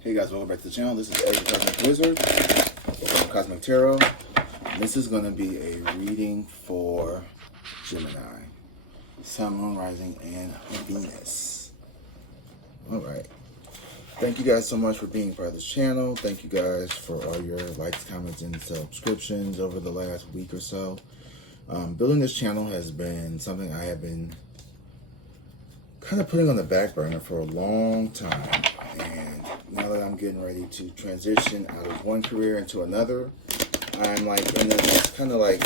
Hey guys, welcome back to the channel. This is Eric the Cosmic Wizard. Welcome to Cosmic Tarot. This is going to be a reading for Gemini, Sun, Moon, Rising, and Venus. Alright. Thank you guys so much for being part of this channel. Thank you guys for all your likes, comments, and subscriptions over the last week or so. Building this channel has been something I have been kind of putting on the back burner for a long time. And now that I'm getting ready to transition out of one career into another, I'm like in this kind of like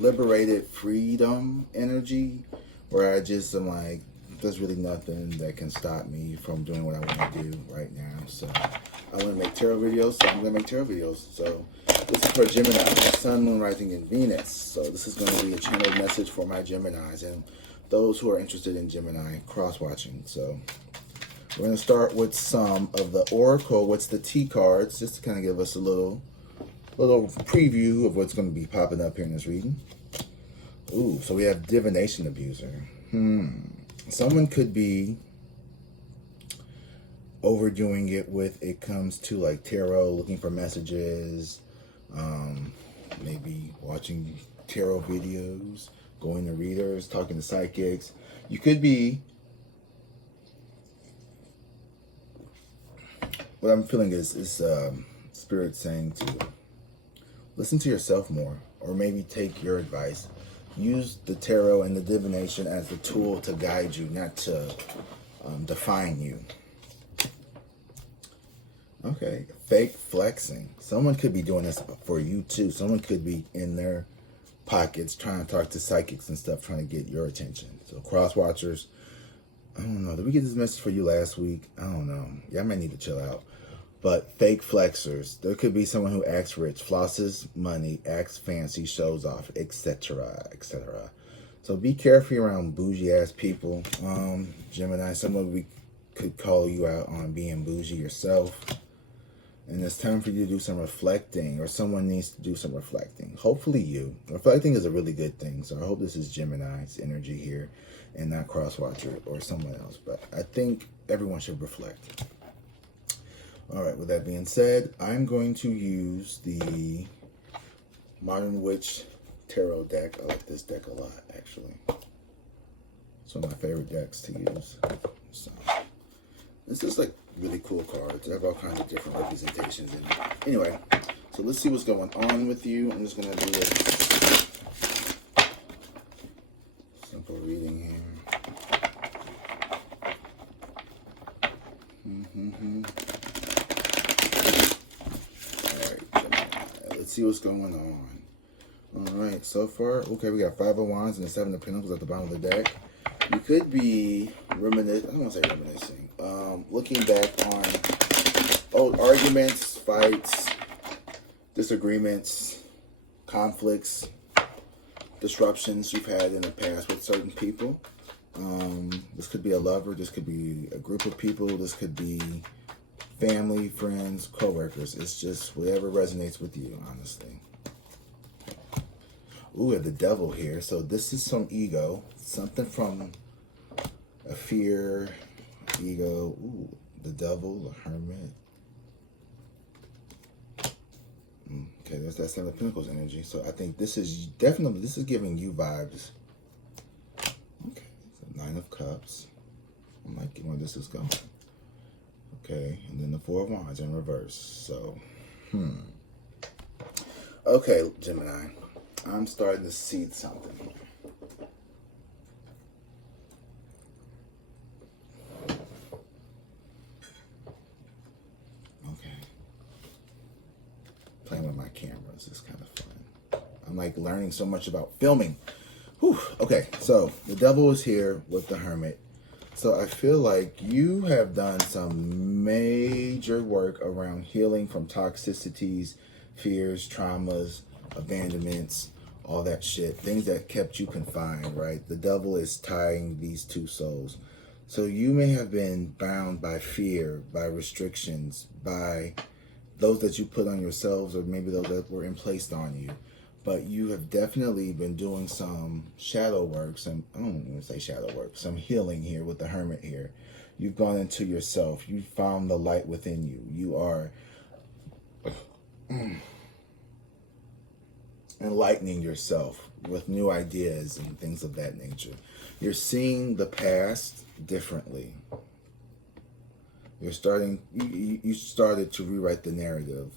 liberated freedom energy where I just am like, there's really nothing that can stop me from doing what I want to do right now. So I want to make tarot videos, so I'm going to make tarot videos. So this is for Gemini, Sun, Moon, Rising, and Venus. So this is going to be a channeled message for my Geminis and those who are interested in Gemini cross-watching. So we're going to start with some of the Oracle, what's the T cards, just to kind of give us a little preview of what's going to be popping up here in this reading. Ooh, so we have Divination Abuser. Someone could be overdoing it with it comes to like tarot, looking for messages, maybe watching tarot videos, going to readers, talking to psychics. You could be, what I'm feeling is Spirit saying to listen to yourself more, or maybe take your advice. Use the tarot and the divination as the tool to guide you, not to define you. Okay, fake flexing. Someone could be doing this for you too. Someone could be in their pockets trying to talk to psychics and stuff, trying to get your attention. So cross watchers, I don't know, did we get this message for you last week? I don't know. Yeah, I might need to chill out. But fake flexers, there could be someone who acts rich, flosses money, acts fancy, shows off, etc., etc. So be careful around bougie ass people. Gemini, someone we could call you out on being bougie yourself. And it's time for you to do some reflecting, or someone needs to do some reflecting. Hopefully you. Reflecting is a really good thing. So I hope this is Gemini's energy here and not Crosswatcher or someone else. But I think everyone should reflect. All right, with that being said, I'm going to use the Modern Witch Tarot deck. I like this deck a lot, actually. It's one of my favorite decks to use. So this is like really cool cards. They have all kinds of different representations in it. Anyway, so let's see what's going on with you. I'm just going to do a simple reading here. Let's see what's going on. All right, so far, okay, we got 5 of Wands and the 7 of Pentacles at the bottom of the deck. You could be reminiscing, I don't want to say reminiscing, looking back on old arguments, fights, disagreements, conflicts, disruptions you've had in the past with certain people. This could be a lover, this could be a group of people, this could be family, friends, co-workers. It's just whatever resonates with you, honestly. Ooh, we have the Devil here. So this is some ego. Something from a fear, ego. Ooh, the Devil, the Hermit. Okay, there's that 7 of Pentacles energy. So I think this is definitely, this is giving you vibes. Okay, so 9 of Cups. I'm liking where this is going. Okay, and then the 4 of Wands in reverse. So, okay, Gemini, I'm starting to see something here. Okay. Playing with my cameras is kind of fun. I'm like learning so much about filming. Whew. Okay, so the Devil is here with the Hermit. So I feel like you have done some major work around healing from toxicities, fears, traumas, abandonments, all that shit. Things that kept you confined, right? The Devil is tying these two souls. So you may have been bound by fear, by restrictions, by those that you put on yourselves, or maybe those that were placed on you. But you have definitely been doing some shadow work, I don't want to say shadow work, some healing here with the Hermit here. You've gone into yourself. You found the light within you. You are enlightening yourself with new ideas and things of that nature. You're seeing the past differently. You started to rewrite the narrative,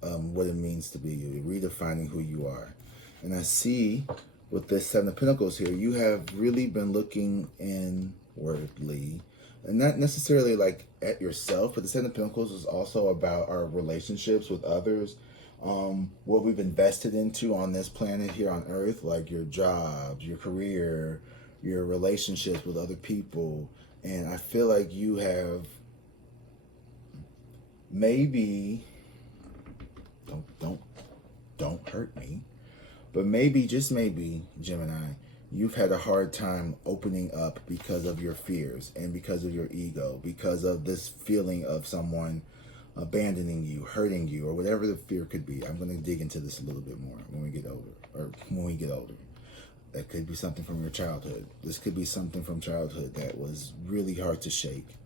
what it means to be you. You're redefining who you are. And I see with this Seven of Pentacles here, you have really been looking inwardly, and not necessarily like at yourself, but the Seven of Pentacles is also about our relationships with others, what we've invested into on this planet here on Earth, like your jobs, your career, your relationships with other people. And I feel like you have maybe, don't hurt me, but maybe, just maybe, Gemini, you've had a hard time opening up because of your fears and because of your ego, because of this feeling of someone abandoning you, hurting you, or whatever the fear could be. I'm going to dig into this a little bit more when we get older, That could be something from your childhood. This could be something from childhood that was really hard to shake.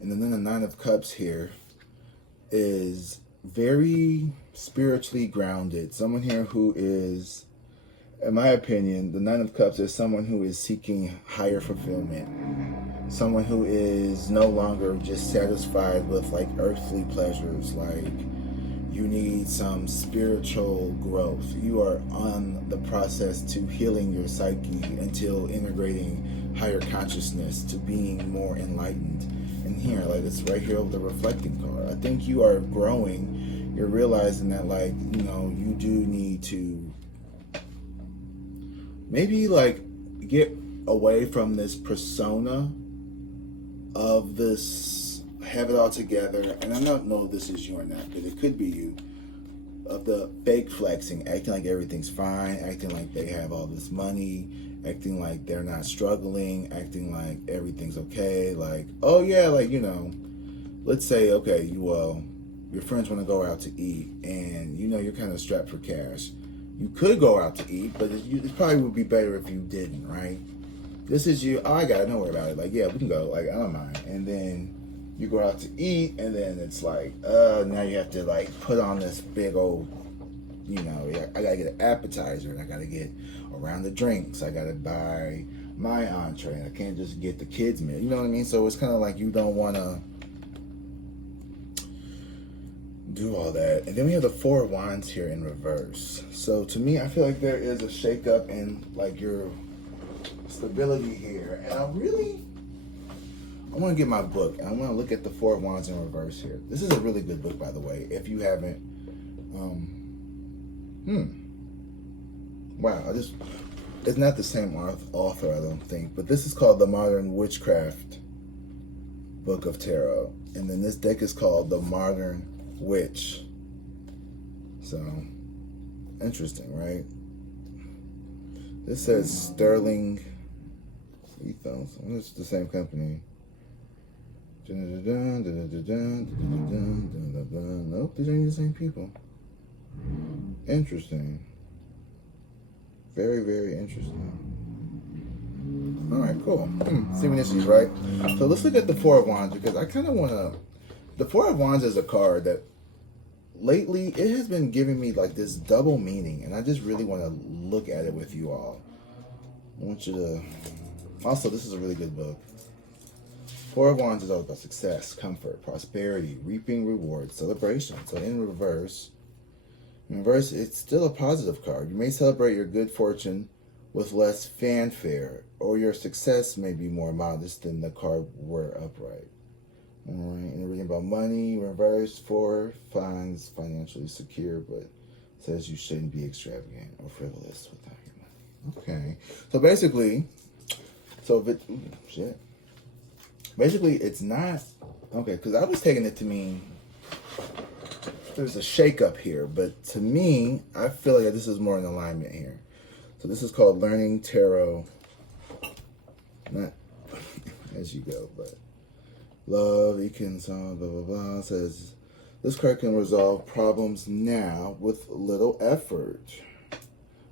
And then the Nine of Cups here is very spiritually grounded. Someone here who is, in my opinion, the Nine of Cups is someone who is seeking higher fulfillment. Someone who is no longer just satisfied with like earthly pleasures. Like, you need some spiritual growth. You are on the process to healing your psyche until integrating higher consciousness to being more enlightened. And here, like, it's right here over the reflecting card. I think you are growing. You're realizing that, like, you know, you do need to maybe like get away from this persona of this have it all together. And I don't know if this is you or not, but it could be you. Of the fake flexing, acting like everything's fine, acting like they have all this money, acting like they're not struggling, acting like everything's okay. Like, oh yeah, like, you know, let's say, okay, your friends want to go out to eat, and you know you're kind of strapped for cash. You could go out to eat, but it probably would be better if you didn't, right? This is you. Oh, I got it. Don't worry about it. Like, yeah, we can go. Like, I don't mind. And then you go out to eat, and then it's like, now you have to like put on this big old, you know, I gotta get an appetizer, and I gotta get around the drinks. I gotta buy my entree. I can't just get the kids' meal. You know what I mean? So it's kind of like you don't want to do all that. And then we have the Four of Wands here in reverse. So to me, I feel like there is a shakeup in like your stability here. And I want to get my book, and I want to look at the Four of Wands in reverse here. This is a really good book, by the way. If you haven't, wow, it's not the same author, I don't think, but this is called the Modern Witchcraft Book of Tarot, and then this deck is called the Modern Witch. So interesting, right? This says Sterling Ethos. It's the same company. Nope, these ain't the same people. Interesting. Very, very interesting. All right, cool. Synchronicities, right? So let's look at the Four of Wands, because I kind of want to. The Four of Wands is a card that lately it has been giving me like this double meaning, and I just really want to look at it with you all. I want you to. Also, this is a really good book. Four of Wands is all about success, comfort, prosperity, reaping rewards, celebration. So in reverse, it's still a positive card. You may celebrate your good fortune with less fanfare, or your success may be more modest than the card were upright. All right, and reading about money, reverse, Four finds financially secure, but says you shouldn't be extravagant or frivolous without your money. Okay, so basically, basically it's not, okay, because I was taking it to mean there's a shakeup here, but to me, I feel like this is more in alignment here. So this is called Learning Tarot, not as you go, but love, you can solve, blah, blah, blah. It says, this card can resolve problems now with little effort.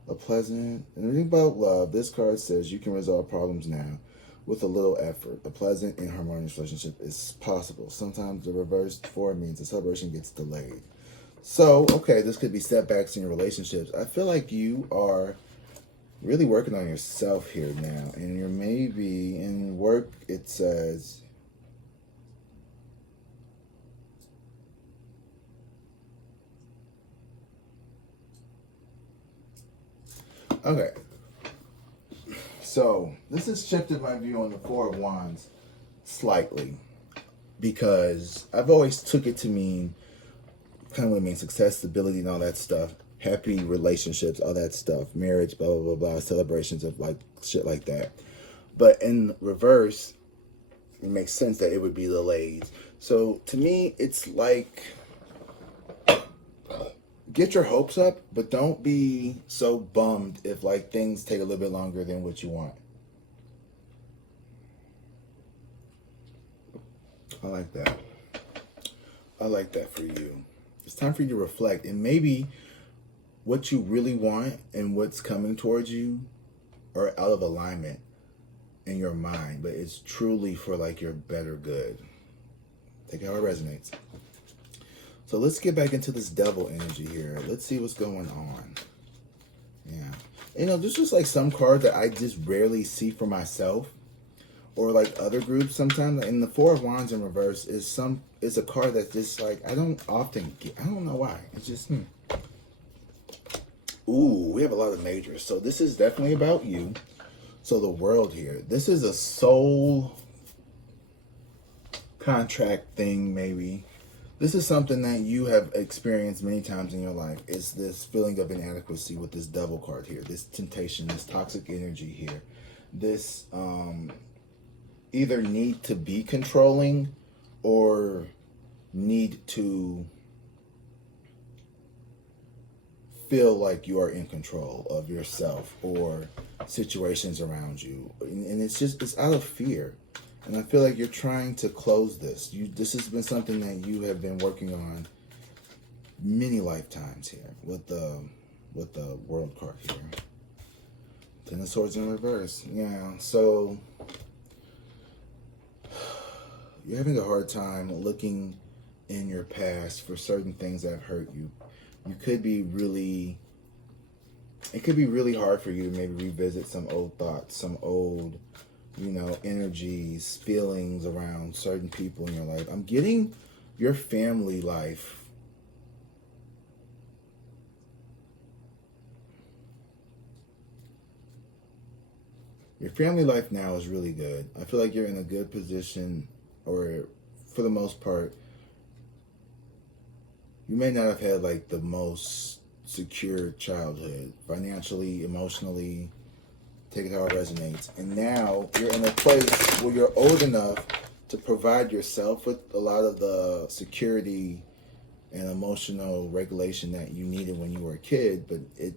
A pleasant, and reading about love, this card says you can resolve problems now with a little effort. A pleasant and harmonious relationship is possible. Sometimes the reverse for means the celebration gets delayed. So, okay, this could be setbacks in your relationships. I feel like you are really working on yourself here now. And you're maybe in work, it says, okay, so this has shifted my view on the Four of Wands slightly, because I've always took it to mean kind of what it means: success, stability, and all that stuff, happy relationships, all that stuff, marriage, blah blah blah blah, celebrations of like shit like that. But in reverse, it makes sense that it would be delayed. So to me, it's like, get your hopes up, but don't be so bummed if like things take a little bit longer than what you want. I like that. I like that for you. It's time for you to reflect, and maybe what you really want and what's coming towards you are out of alignment in your mind, but it's truly for like your better good. Take it how it resonates. So let's get back into this devil energy here. Let's see what's going on. Yeah. You know, there's just like some cards that I just rarely see for myself, or like other groups sometimes. And the Four of Wands in reverse is a card that just like I don't often get. I don't know why. It's just Ooh, we have a lot of majors. So this is definitely about you. So the world here. This is a soul contract thing, maybe. This is something that you have experienced many times in your life. Is this feeling of inadequacy with this devil card here, this temptation, this toxic energy here, this either need to be controlling or need to feel like you are in control of yourself or situations around you. And it's out of fear. And I feel like you're trying to close this. This has been something that you have been working on many lifetimes here with the world card here. Ten of Swords in reverse. Yeah, so you're having a hard time looking in your past for certain things that have hurt you. It could be really hard for you to maybe revisit some old thoughts, some old, energies, feelings around certain people in your life. I'm getting your family life. Your family life now is really good. I feel like you're in a good position, or for the most part, you may not have had like the most secure childhood, financially, emotionally, take it how it resonates. And now you're in a place where you're old enough to provide yourself with a lot of the security and emotional regulation that you needed when you were a kid, but it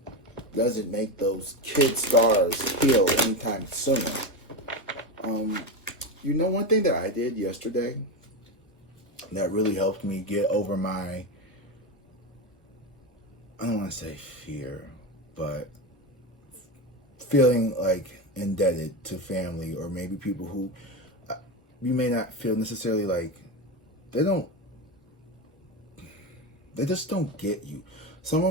doesn't make those kid stars heal anytime sooner. One thing that I did yesterday that really helped me get over my, I don't want to say fear, but feeling like indebted to family, or maybe people who you may not feel necessarily like they just don't get you. Some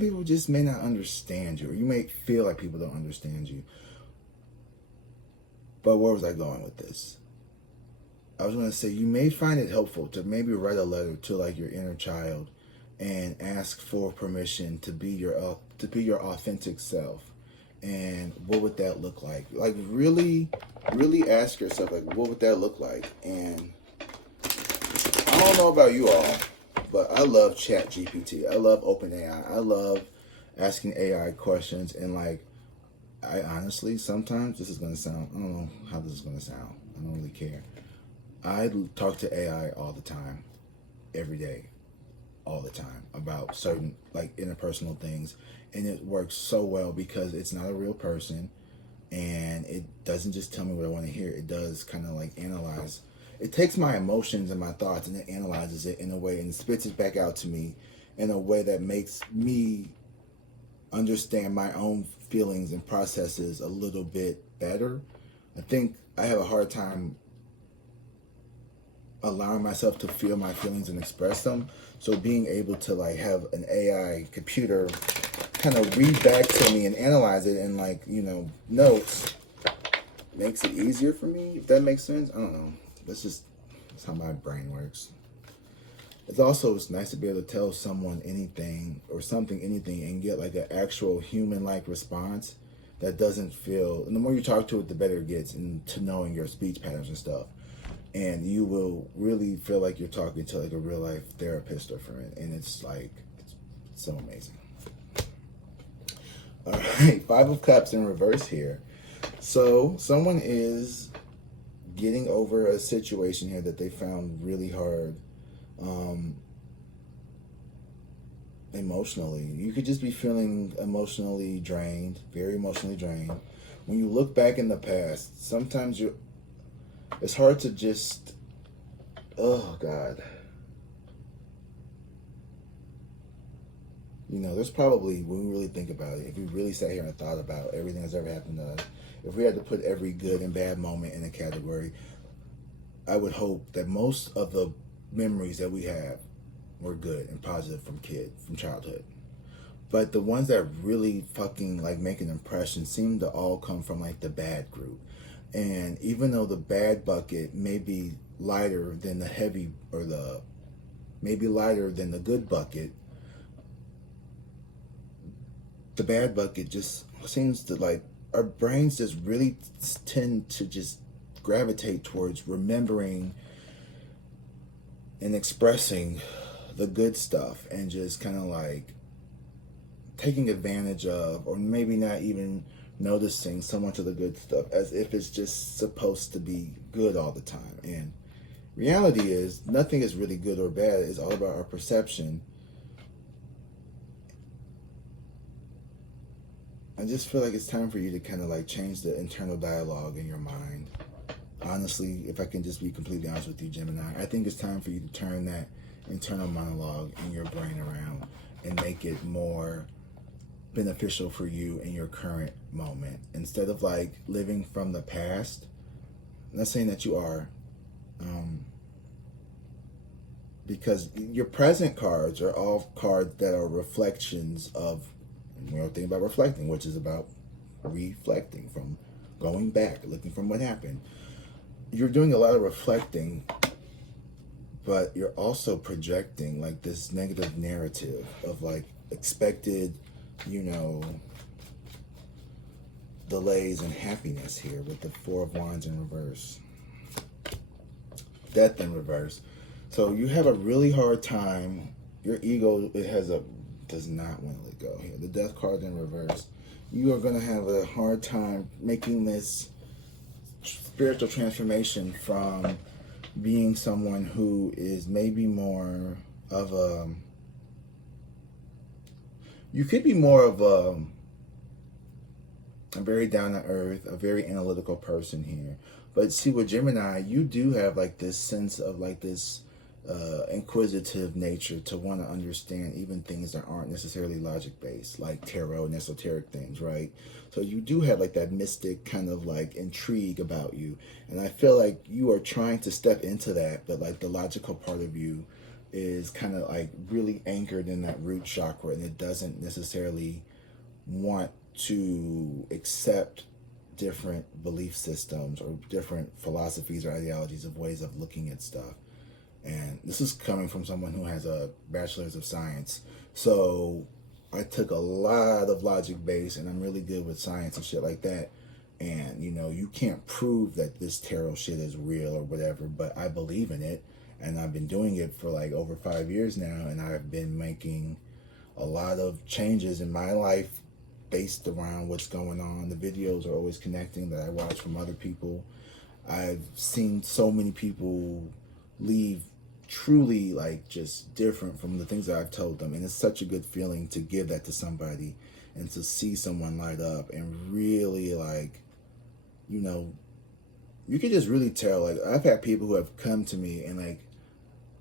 people just may not understand you, or you may feel like people don't understand you. But where was I going with this? I was going to say, you may find it helpful to maybe write a letter to like your inner child and ask for permission to be your authentic self. And what would that look like? Like really, really ask yourself, like, what would that look like? And I don't know about you all, but I love ChatGPT. I love OpenAI. I love asking AI questions. And like, I honestly, sometimes I don't know how this is going to sound. I don't really care. I talk to AI all the time, every day, all the time, about certain like interpersonal things. And it works so well because it's not a real person, and it doesn't just tell me what I want to hear. It does kind of like analyze. It takes my emotions and my thoughts and it analyzes it in a way and spits it back out to me in a way that makes me understand my own feelings and processes a little bit better. I think I have a hard time allowing myself to feel my feelings and express them. So being able to like have an AI computer kind of read back to me and analyze it and like, notes makes it easier for me, if that makes sense. I don't know. That's how my brain works. It's nice to be able to tell someone anything or something, anything, and get like an actual human-like response that doesn't feel, and the more you talk to it, the better it gets into knowing your speech patterns and stuff. And you will really feel like you're talking to like a real life therapist or friend. And it's so amazing. All right, Five of Cups in reverse here. So someone is getting over a situation here that they found really hard emotionally. You could just be feeling emotionally drained, very emotionally drained. When you look back in the past, sometimes it's hard to just, oh God. There's probably, when we really think about it, if we really sat here and thought about everything that's ever happened to us, if we had to put every good and bad moment in a category, I would hope that most of the memories that we have were good and positive from childhood. But the ones that really fucking like make an impression seem to all come from like the bad group. And even though the bad bucket may be lighter than the heavy, or maybe lighter than the good bucket, the bad bucket just seems to like, our brains just really tend to just gravitate towards remembering and expressing the good stuff and just kind of like taking advantage of, or maybe not even noticing so much of the good stuff as if it's just supposed to be good all the time. And reality is nothing is really good or bad. It's all about our perception. I just feel like it's time for you to kind of like change the internal dialogue in your mind. Honestly, if I can just be completely honest with you, Gemini, I think it's time for you to turn that internal monologue in your brain around and make it more beneficial for you in your current moment. Instead of like living from the past, I'm not saying that you are, because your present cards are all cards that are reflections of, we're thinking about reflecting, which is about reflecting, from going back, looking from what happened. You're doing a lot of reflecting, but you're also projecting like this negative narrative of like expected, delays and happiness here with the Four of Wands in reverse. Death in reverse. So you have a really hard time. Your ego, does not want to let go here. The Death card in reverse. You are going to have a hard time making this spiritual transformation from being someone who is maybe more of you could be more of a very down to earth, a very analytical person here. But see, with Gemini, you do have like this sense of like this inquisitive nature to want to understand even things that aren't necessarily logic based, like tarot and esoteric things, right? So you do have like that mystic kind of like intrigue about you, and I feel like you are trying to step into that, but like the logical part of you is kind of like really anchored in that root chakra, and it doesn't necessarily want to accept different belief systems or different philosophies or ideologies of ways of looking at stuff. And this is coming from someone who has a bachelor's of science. So I took a lot of logic base, and I'm really good with science and shit like that. And, you can't prove that this tarot shit is real or whatever, but I believe in it. And I've been doing it for like over 5 years now. And I've been making a lot of changes in my life based around what's going on. The videos are always connecting that I watch from other people. I've seen so many people leave truly like just different from the things that I've told them, and it's such a good feeling to give that to somebody and to see someone light up and really like, you could just really tell. Like, I've had people who have come to me and like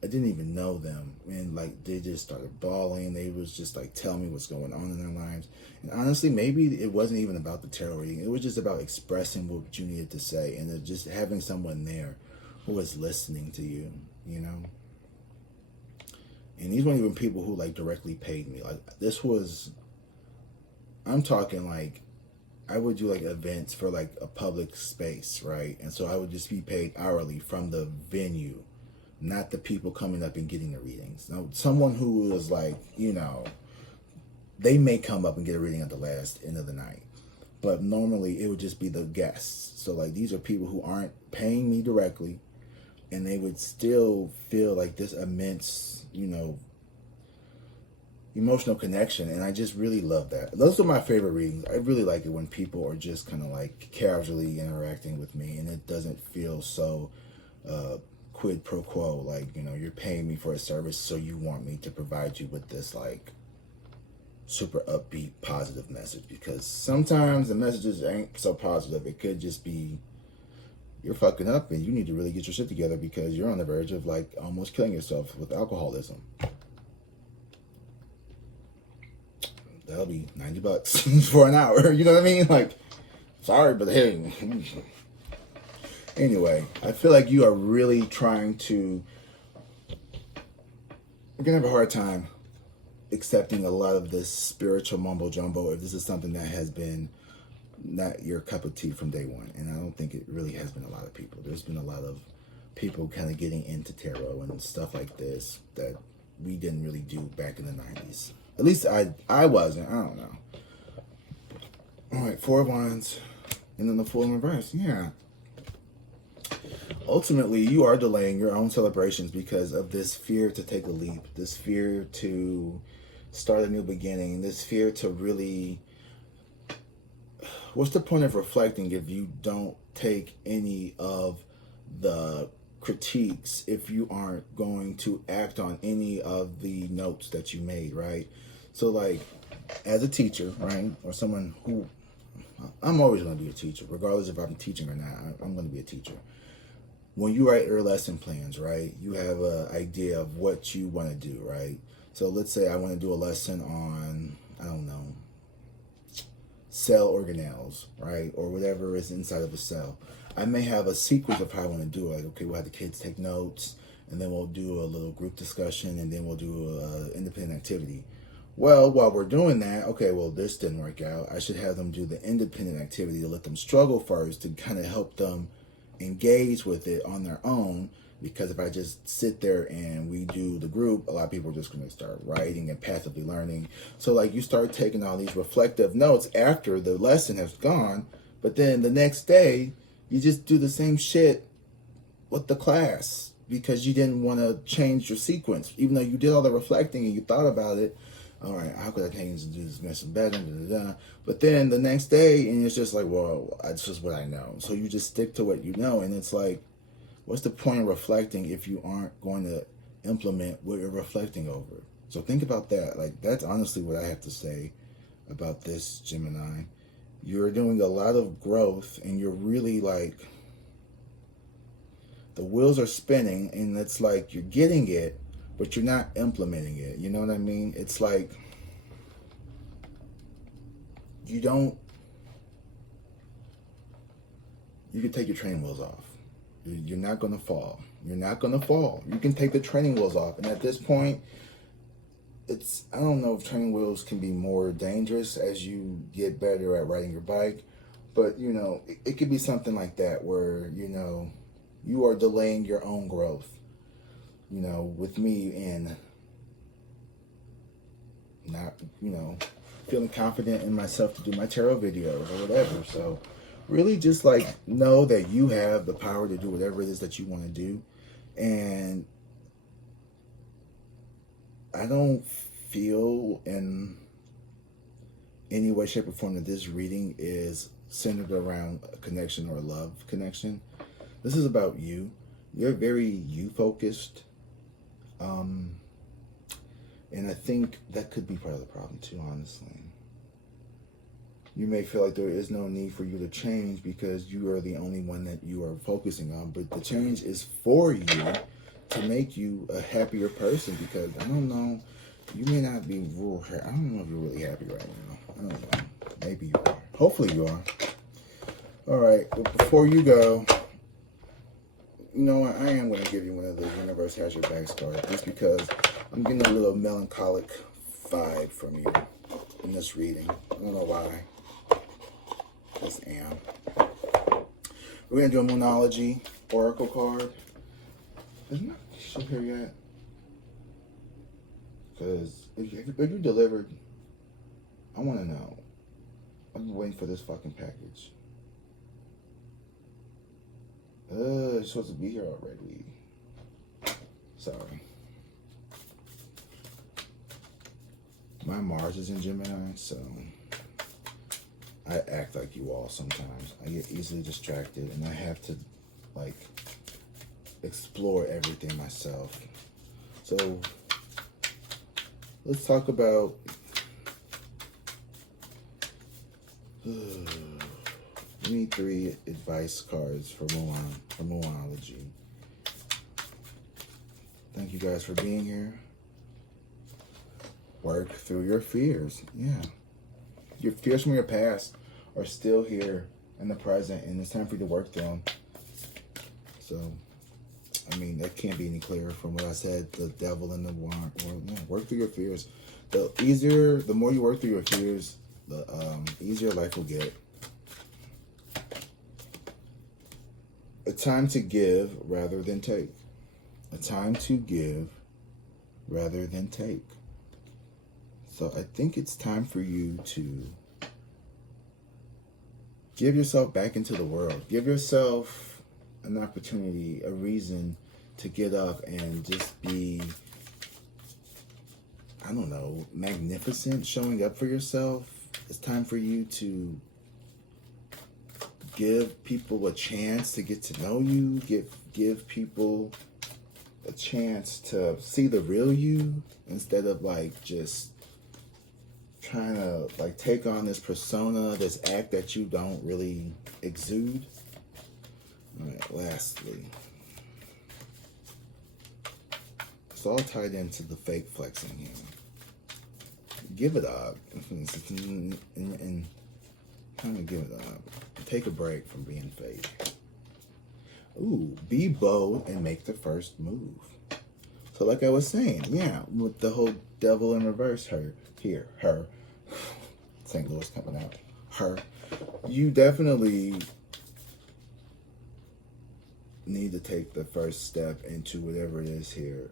I didn't even know them, and like they just started bawling. They was just like telling me what's going on in their lives. And honestly, maybe it wasn't even about the tarot reading. It was just about expressing what you needed to say, and just having someone there who was listening to you, you know. And these weren't even people who like directly paid me. Like this was, I'm talking like I would do like events for like a public space, right? And so I would just be paid hourly from the venue, not the people coming up and getting the readings. Now, someone who was like, you know, they may come up and get a reading at the last end of the night, but normally it would just be the guests. So like these are people who aren't paying me directly, and they would still feel like this immense, you know, emotional connection. And I just really love that. Those are my favorite readings. I really like it when people are just kind of like casually interacting with me, and it doesn't feel so quid pro quo, like, you know, you're paying me for a service, so you want me to provide you with this like super upbeat positive message. Because sometimes the messages ain't so positive. It could just be you're fucking up and you need to really get your shit together because you're on the verge of like almost killing yourself with alcoholism. That'll be $90 for an hour. You know what I mean? Like, sorry, but hey. Anyway, I feel like you are really trying to, you're gonna have a hard time accepting a lot of this spiritual mumbo jumbo if this is something that has been not your cup of tea from day one. And I don't think it really has been a lot of people. There's been a lot of people kind of getting into tarot and stuff like this that we didn't really do back in the 90s. At least I wasn't. I don't know. All right, 4 of Wands. And then the Fool in reverse. Yeah. Ultimately, you are delaying your own celebrations because of this fear to take a leap. This fear to start a new beginning. This fear to really... What's the point of reflecting if you don't take any of the critiques, if you aren't going to act on any of the notes that you made, right? So like as a teacher, right, or someone who, I'm always going to be a teacher regardless if I'm teaching or not. I'm going to be a teacher. When you write your lesson plans, right, you have an idea of what you want to do, right? So let's say I want to do a lesson on, I don't know, cell organelles, right, or whatever is inside of a cell. I may have a sequence of how I want to do it. Like, okay, we'll have the kids take notes, and then we'll do a little group discussion, and then we'll do an independent activity. Well, while we're doing that, okay, well, this didn't work out. I should have them do the independent activity to let them struggle first, to kind of help them engage with it on their own. Because if I just sit there and we do the group, a lot of people are just going to start writing and passively learning. So like you start taking all these reflective notes after the lesson has gone, but then the next day you just do the same shit with the class because you didn't want to change your sequence, even though you did all the reflecting and you thought about it. All right, how could I change and do this mission better? Da, da, da. But then the next day, and it's just like, well, that's just what I know. So you just stick to what you know, and it's like, what's the point of reflecting if you aren't going to implement what you're reflecting over? So think about that. Like, that's honestly what I have to say about this, Gemini. You're doing a lot of growth, and you're really like, the wheels are spinning, and it's like you're getting it, but you're not implementing it. You know what I mean? It's like you can take your training wheels off. You're not going to fall. You're not going to fall. You can take the training wheels off. And at this point, I don't know if training wheels can be more dangerous as you get better at riding your bike. But, you know, it could be something like that where, you know, you are delaying your own growth. You know, with me and not, you know, feeling confident in myself to do my tarot videos or whatever. So really just like know that you have the power to do whatever it is that you want to do. And I don't feel in any way, shape, or form that this reading is centered around a connection or a love connection. This is about you. You're very you-focused. And I think that could be part of the problem too, honestly. You may feel like there is no need for you to change because you are the only one that you are focusing on, but the change is for you to make you a happier person, because I don't know, you may not be real happy. I don't know if you're really happy right now. I don't know. Maybe you are. Hopefully you are. All right. But before you go, you know what? I am going to give you one of the Universe Has Your Back cards, just because I'm getting a little melancholic vibe from you in this reading. I don't know why. Just am. We're going to do a Moonology Oracle card. Isn't that shit here yet? Because if you delivered, I want to know. I've been waiting for this fucking package. It's supposed to be here already. Sorry. My Mars is in Gemini, so I act like you all sometimes. I get easily distracted, and I have to, like, explore everything myself. So let's talk about we need 3 advice cards for Moonology. Thank you guys for being here. Work through your fears. Yeah. Your fears from your past are still here in the present, and it's time for you to work through them. So, I mean, that can't be any clearer from what I said. The devil and the wand. Work through your fears. The more you work through your fears, the easier life will get. A time to give rather than take. A time to give rather than take. So I think it's time for you to give yourself back into the world. Give yourself an opportunity, a reason to get up and just be, I don't know, magnificent, showing up for yourself. It's time for you to give people a chance to get to know you. Give people a chance to see the real you, instead of like just trying to like take on this persona, this act that you don't really exude. All right, lastly, it's all tied into the fake flexing here. Give it up, and kind of give it up. Take a break from being fake. Ooh, be bold and make the first move. So like I was saying, yeah, with the whole devil in reverse, her. St. Louis coming out. Her. You definitely need to take the first step into whatever it is here.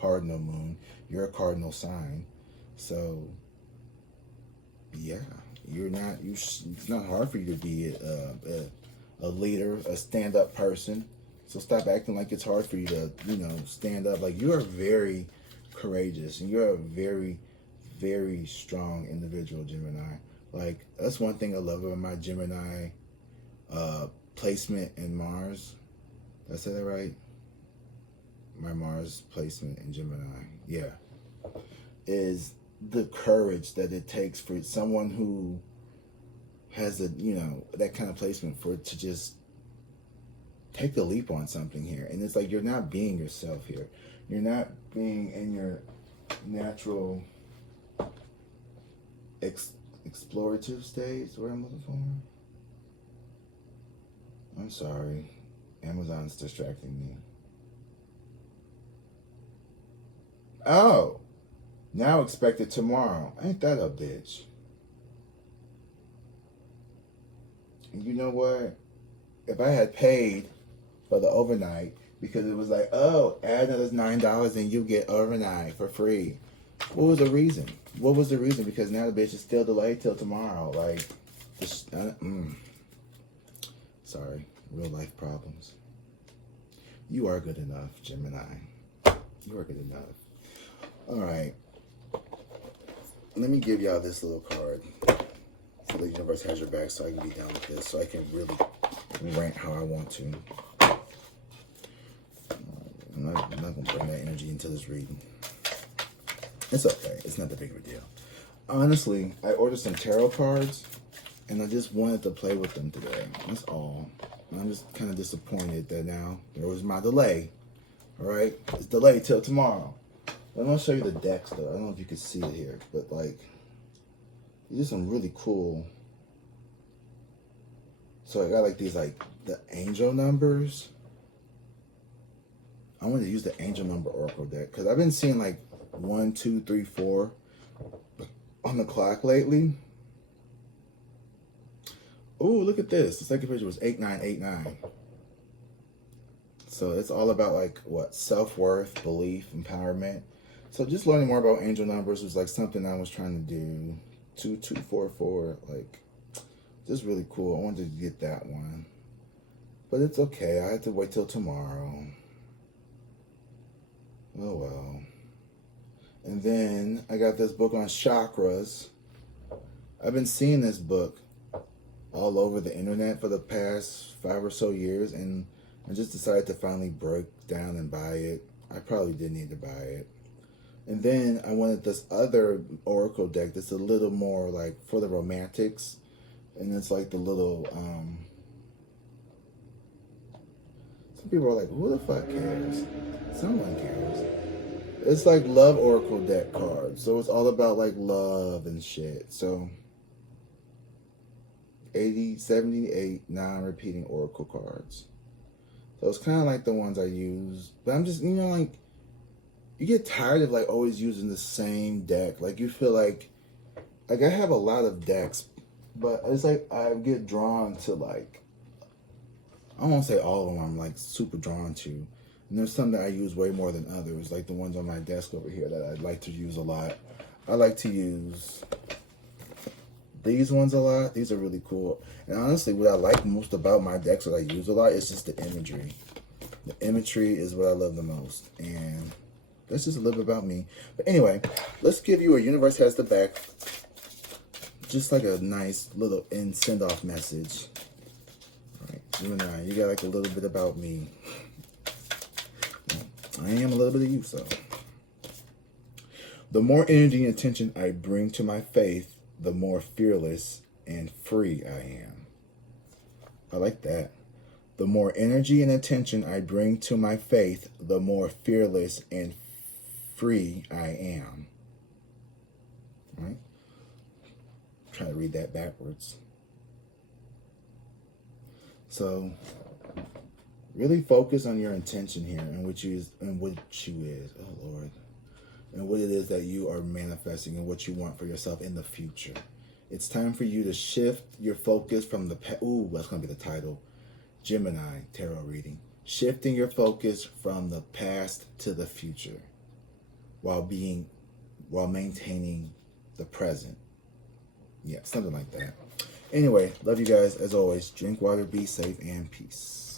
Cardinal moon. You're a cardinal sign. So, yeah. It's not hard for you to be a leader, a stand-up person. So stop acting like it's hard for you to, stand up. Like, you are very courageous, and you're a very, very strong individual, Gemini. Like, that's one thing I love about my Gemini placement in Mars. Did I say that right? My Mars placement in Gemini. Yeah. Is the courage that it takes for someone who has that kind of placement to just take the leap on something here. And it's like, you're not being yourself here. You're not being in your natural explorative state is what I'm looking for. I'm sorry. Amazon's distracting me. Oh, now expect it tomorrow. Ain't that a bitch? And you know what? If I had paid for the overnight, because it was like, oh, add another $9 and you get overnight for free. What was the reason? Because now the bitch is still delayed till tomorrow. Like, just, sorry, real life problems. You are good enough, Gemini. You are good enough. All right. Let me give y'all this little card. So the universe has your back, so I can be done with this. So I can really rant how I want to. I'm not going to bring that energy into this reading. It's okay. It's not that big of a deal. Honestly, I ordered some tarot cards, and I just wanted to play with them today. That's all. And I'm just kind of disappointed that now there was my delay. All right, it's delayed till tomorrow. I'm gonna show you the decks though. I don't know if you can see it here, but like, these are some really cool. So I got like these like the angel numbers. I want to use the angel number oracle deck because I've been seeing like 1, 2, 3, 4 on the clock lately. Oh, look at this. The second picture was 8989. So it's all about like what? Self-worth, belief, empowerment. So just learning more about angel numbers was like something I was trying to do. 2244, like just really cool. I wanted to get that one. But it's okay. I had to wait till tomorrow. Oh well. And then I got this book on chakras. I've been seeing this book all over the internet for the past 5 or so years, and I just decided to finally break down and buy it. I probably did need to buy it. And then I wanted this other oracle deck that's a little more like for the romantics, and it's like the little some people are like, who the fuck cares? Someone cares. It's like love oracle deck cards. So it's all about like love and shit. So 78 non-repeating oracle cards. So it's kind of like the ones I use. But I'm just, like, you get tired of like always using the same deck. Like you feel like I have a lot of decks, but it's like I get drawn to like, I won't say all of them I'm like super drawn to. And there's some that I use way more than others, like the ones on my desk over here that I like to use a lot. I like to use these ones a lot. These are really cool. And honestly, what I like most about my decks that I use a lot is just the imagery. The imagery is what I love the most. And that's just a little bit about me. But anyway, let's give you a Universe Has the Back. Just like a nice little send-off message. All right, Gemini, you got like a little bit about me. I am a little bit of you, so. The more energy and attention I bring to my faith, the more fearless and free I am. I like that. The more energy and attention I bring to my faith, the more fearless and free I am. All right? Try to read that backwards. So, really focus on your intention here and what you is. Oh Lord. And what it is that you are manifesting and what you want for yourself in the future. It's time for you to shift your focus from the past. Ooh, that's going to be the title. Gemini tarot reading. Shifting your focus from the past to the future while maintaining the present. Yeah, something like that. Anyway, love you guys as always. Drink water, be safe, and peace.